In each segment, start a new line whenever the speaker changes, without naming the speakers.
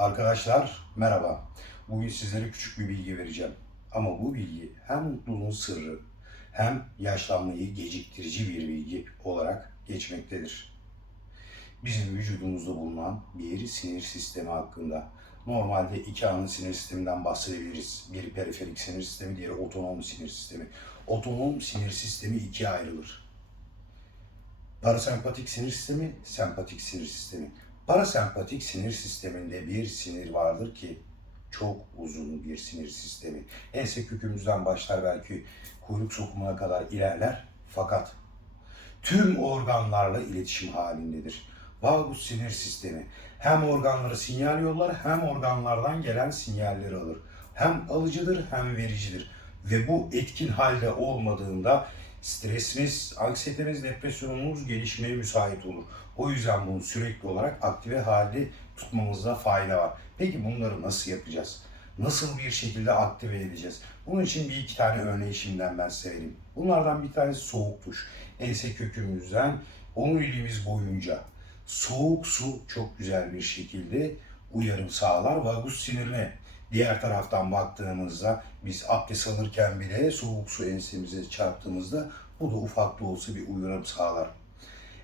Arkadaşlar merhaba. Bugün sizlere küçük bir bilgi vereceğim. Ama bu bilgi hem mutluluğun sırrı hem yaşlanmayı geciktirici bir bilgi olarak geçmektedir. Bizim vücudumuzda bulunan bir sinir sistemi hakkında. Normalde iki ana sinir sisteminden bahsedebiliriz. Biri periferik sinir sistemi, diğeri otonom sinir sistemi. Otonom sinir sistemi ikiye ayrılır. Parasempatik sinir sistemi, sempatik sinir sistemi. Parasempatik sinir sisteminde bir sinir vardır ki çok uzun bir sinir sistemi. Ense kökümüzden başlar belki kuyruk sokumuna kadar ilerler fakat tüm organlarla iletişim halindedir. Vagus sinir sistemi hem organlara sinyal yollar hem organlardan gelen sinyalleri alır. Hem alıcıdır hem vericidir. Ve bu etkin halde olmadığında stresiniz, anksiyeteniz, depresyonunuz gelişmeye müsait olur. O yüzden bunu sürekli olarak aktive halde tutmamızda fayda var. Peki bunları nasıl yapacağız? Nasıl bir şekilde aktive edeceğiz? Bunun için bir iki tane örneği şimdiden ben size vereyim. Bunlardan bir tanesi soğuk duş. Ense kökümüzden omuriliğimiz boyunca soğuk su çok güzel bir şekilde uyarım sağlar vagus sinirine. Diğer taraftan baktığımızda biz abdest alırken bile soğuk su ensemize çarptığımızda bu da ufak da olsa bir uyarım sağlar.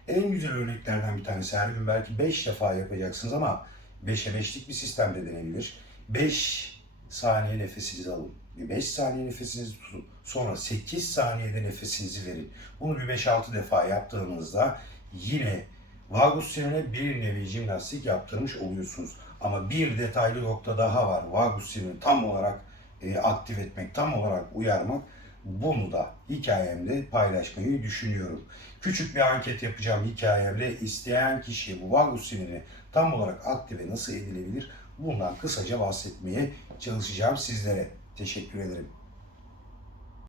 En güzel örneklerden bir tanesi her gün belki 5 defa yapacaksınız ama 5'e 5'lik bir sistemde denebilir. 5 saniye nefesinizi alın. Bir 5 saniye nefesinizi tutun. Sonra 8 saniyede nefesinizi verin. Bunu bir 5-6 defa yaptığınızda yine vagus sinirine bir nevi jimnastik yaptırmış oluyorsunuz. Ama bir detaylı nokta daha var. Vagus sinirini tam olarak e, aktif etmek, tam olarak uyarmak. Bunu da hikayemde paylaşmayı düşünüyorum. Küçük bir anket yapacağım hikayemle. isteyen kişiye bu vagus sinirini tam olarak aktive nasıl edilebilir? Bundan kısaca bahsetmeye çalışacağım sizlere. Teşekkür ederim.